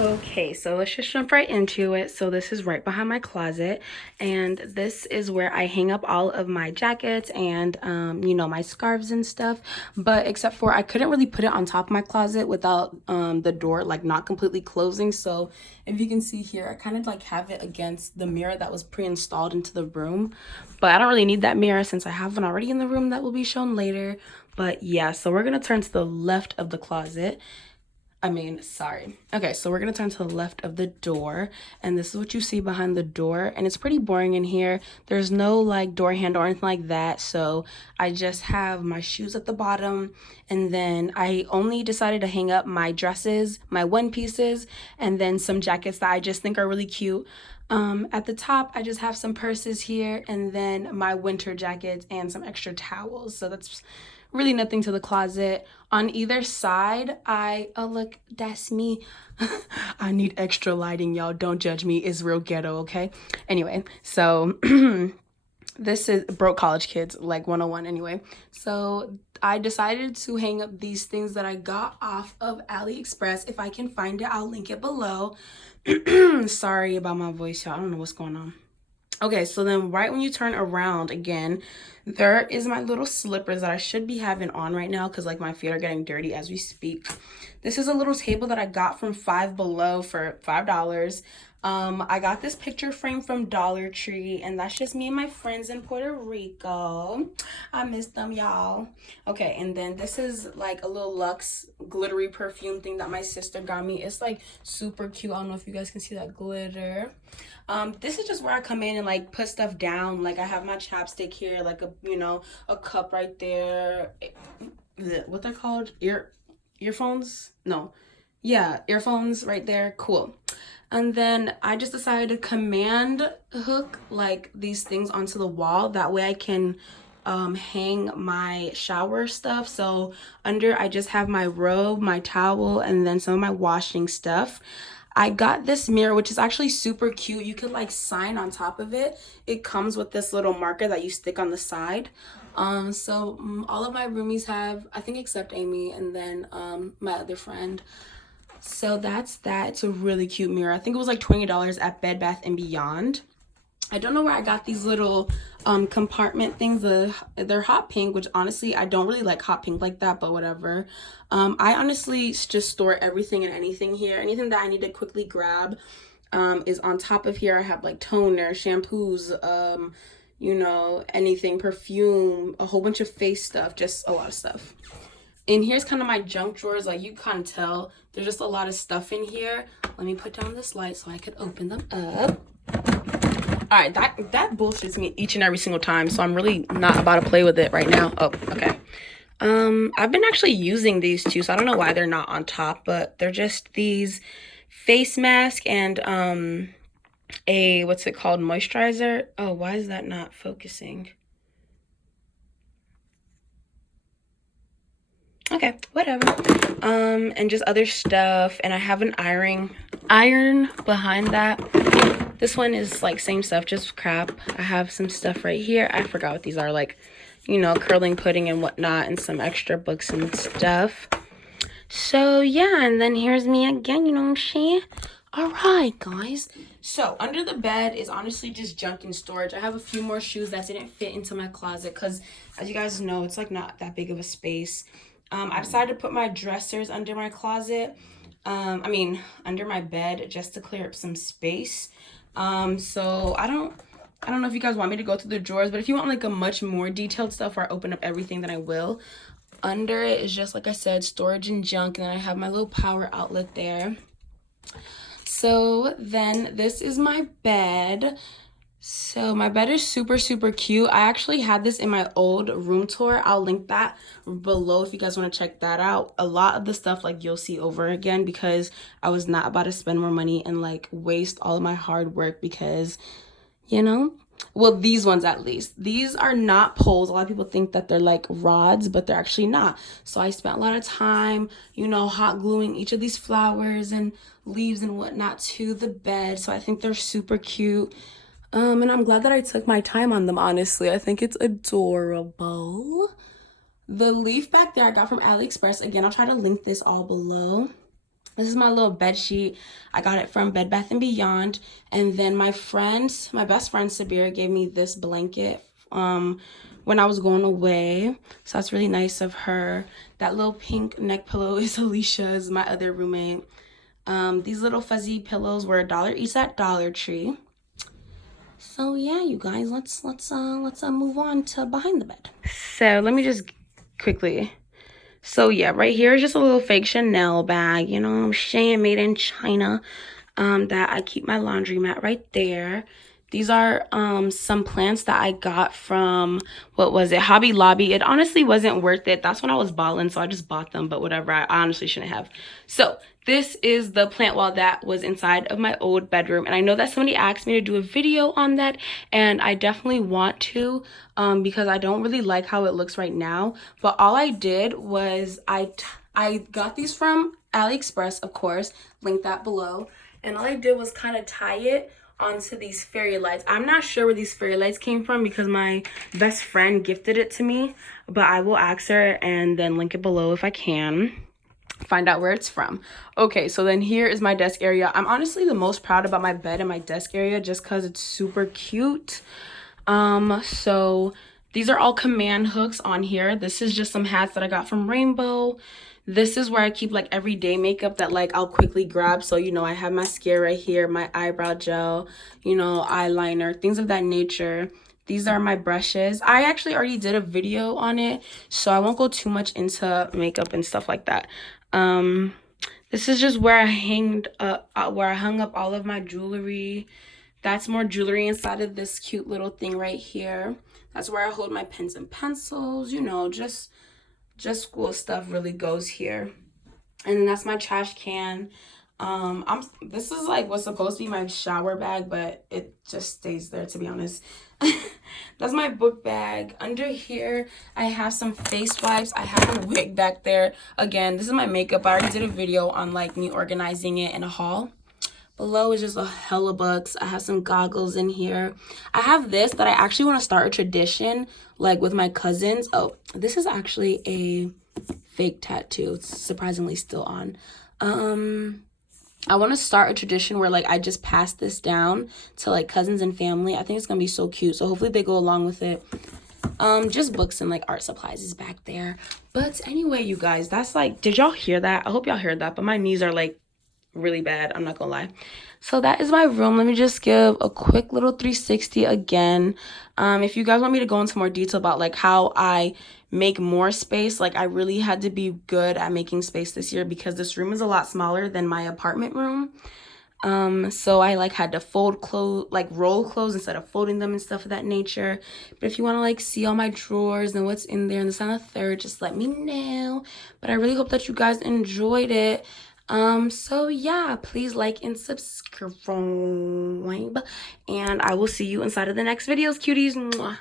Okay, so let's just jump right into it. So this is right behind my closet, and this is where I hang up all of my jackets and you know, my scarves and stuff. But except for I couldn't really put it on top of my closet without the door like not completely closing. So if you can see here, I kind of like have it against the mirror that was pre-installed into the room. But I don't really need that mirror since I have one already in the room that will be shown later. But yeah, so we're gonna turn to the left of the closet. Sorry. Okay, so we're gonna turn to the left of the door, and this is what you see behind the door, and it's pretty boring in here. There's no like door handle or anything like that, so I just have my shoes at the bottom, and then I only decided to hang up my dresses, my one pieces, and then some jackets that I just think are really cute. At the top, I just have some purses here, and then my winter jackets and some extra towels. So that's really nothing to the closet. On either side, oh look, that's me. I need extra lighting, y'all. Don't judge me. It's real ghetto, okay? Anyway, so this is broke college kids, like 101 anyway. So I decided to hang up these things that I got off of AliExpress. If I can find it, I'll link it below. Sorry about my voice, y'all. I don't know what's going on. Okay, so then right when you turn around again, there is my little slippers that I should be having on right now because like my feet are getting dirty as we speak. This is a little table that I got from Five Below for $5. I got this picture frame from Dollar Tree, and that's just me and my friends in Puerto Rico. I miss them, y'all. Okay, and then this is like a little luxe glittery perfume thing that my sister got me. It's like super cute. I don't know if you guys can see that glitter. This is just where I come in and like put stuff down. Like I have my chapstick here, like a cup right there. What they're called? Earphones? No. Yeah, earphones right there. Cool. And then I just decided to command hook like these things onto the wall. That way I can hang my shower stuff. So under I just have my robe, my towel, and then some of my washing stuff. I got this mirror, which is actually super cute. You could like sign on top of it. It comes with this little marker that you stick on the side. All of my roomies have, I think except Amy and then my other friend. So that's that. It's a really cute mirror. I think it was like $20 at Bed Bath & Beyond. I don't know where I got these little compartment things. They're hot pink, which honestly I don't really like hot pink like that, but whatever. I honestly just store everything and anything here. Anything that I need to quickly grab is on top of here. I have like toner, shampoos, anything, perfume, a whole bunch of face stuff, just a lot of stuff. And here's kind of my junk drawers. Like you can't tell, there's just a lot of stuff in here. Let me put down this light so I could open them up. All right, that bullshits me each and every single time, so I'm really not about to play with it right now. Oh, okay. I've been actually using these two, so I don't know why they're not on top, but they're just these face mask and what's it called, moisturizer. Oh, why is that not focusing? Okay, whatever. And just other stuff, and I have an iron behind that. This one is like same stuff, just crap. I have some stuff right here. I forgot what these are, like, curling pudding and whatnot, and some extra books and stuff. So yeah, and then here's me again, you know what I'm saying? All right, guys. So under the bed is honestly just junk in storage. I have a few more shoes that didn't fit into my closet because, as you guys know, it's like not that big of a space. I decided to put my dressers under my closet. Under my bed just to clear up some space. So I don't know if you guys want me to go through the drawers, but if you want like a much more detailed stuff where I open up everything, then I will. Under it is just, like I said, storage and junk, and then I have my little power outlet there. So then this is my bed. So my bed is super, super cute. I actually had this in my old room tour. I'll link that below if you guys want to check that out. A lot of the stuff like you'll see over again because I was not about to spend more money and like waste all of my hard work because, well, these ones at least. These are not poles. A lot of people think that they're like rods, but they're actually not. So I spent a lot of time, hot gluing each of these flowers and leaves and whatnot to the bed. So I think they're super cute. And I'm glad that I took my time on them, honestly. I think it's adorable. The leaf back there I got from AliExpress. Again, I'll try to link this all below. This is my little bed sheet. I got it from Bed Bath & Beyond. And then my best friend Sabira gave me this blanket when I was going away. So that's really nice of her. That little pink neck pillow is Alicia's, my other roommate. These little fuzzy pillows were $1 each at Dollar Tree. So yeah, you guys, let's move on to behind the bed. So let me just quickly. So yeah, right here is just a little fake Chanel bag, you know what I'm saying, made in China. That I keep my laundromat right there. These are some plants that I got from, what was it, Hobby Lobby. It honestly wasn't worth it. That's when I was balling, so I just bought them, but whatever, I honestly shouldn't have. So this is the plant wall that was inside of my old bedroom, and I know that somebody asked me to do a video on that, and I definitely want to, because I don't really like how it looks right now. But all I did was I got these from AliExpress, of course, link that below. And all I did was kind of tie it onto these fairy lights. I'm not sure where these fairy lights came from because my best friend gifted it to me, but I will ask her and then link it below if I can find out where it's from. Okay, so then here is my desk area. I'm honestly the most proud about my bed and my desk area just because it's super cute. So these are all command hooks on here. This is just some hats that I got from Rainbow. This is where I keep like everyday makeup that like I'll quickly grab. So, you know, I have mascara right here, my eyebrow gel, you know, eyeliner, things of that nature. These are my brushes. I actually already did a video on it, so I won't go too much into makeup and stuff like that. This is just where I hung up all of my jewelry. That's more jewelry inside of this cute little thing right here. That's where I hold my pens and pencils, you know, just school stuff really goes here. And then that's my trash can. This is like what's supposed to be my shower bag, but it just stays there, to be honest. That's my book bag. Under here I have some face wipes. I have a wig back there. Again, this is my makeup. I already did a video on like me organizing it in a haul. Below is just a hella books. I have some goggles in here. I have this that I actually want to start a tradition like with my cousins. Oh, this is actually a fake tattoo. It's surprisingly still on. I want to start a tradition where like I just pass this down to like cousins and family. I think it's gonna be so cute. So hopefully they go along with it. Just books and like art supplies is back there. But anyway, you guys, that's like, did y'all hear that? I hope y'all heard that, but my knees are like really bad, I'm not gonna lie. So that is my room. Let me just give a quick little 360 again. If you guys want me to go into more detail about like how I make more space, like I really had to be good at making space this year because this room is a lot smaller than my apartment room. So I like had to fold clothes, like roll clothes instead of folding them and stuff of that nature. But if you want to like see all my drawers and what's in there and this on the third, just let me know. But I really hope that you guys enjoyed it. So yeah, please like and subscribe, and I will see you inside of the next videos, cuties. Mwah.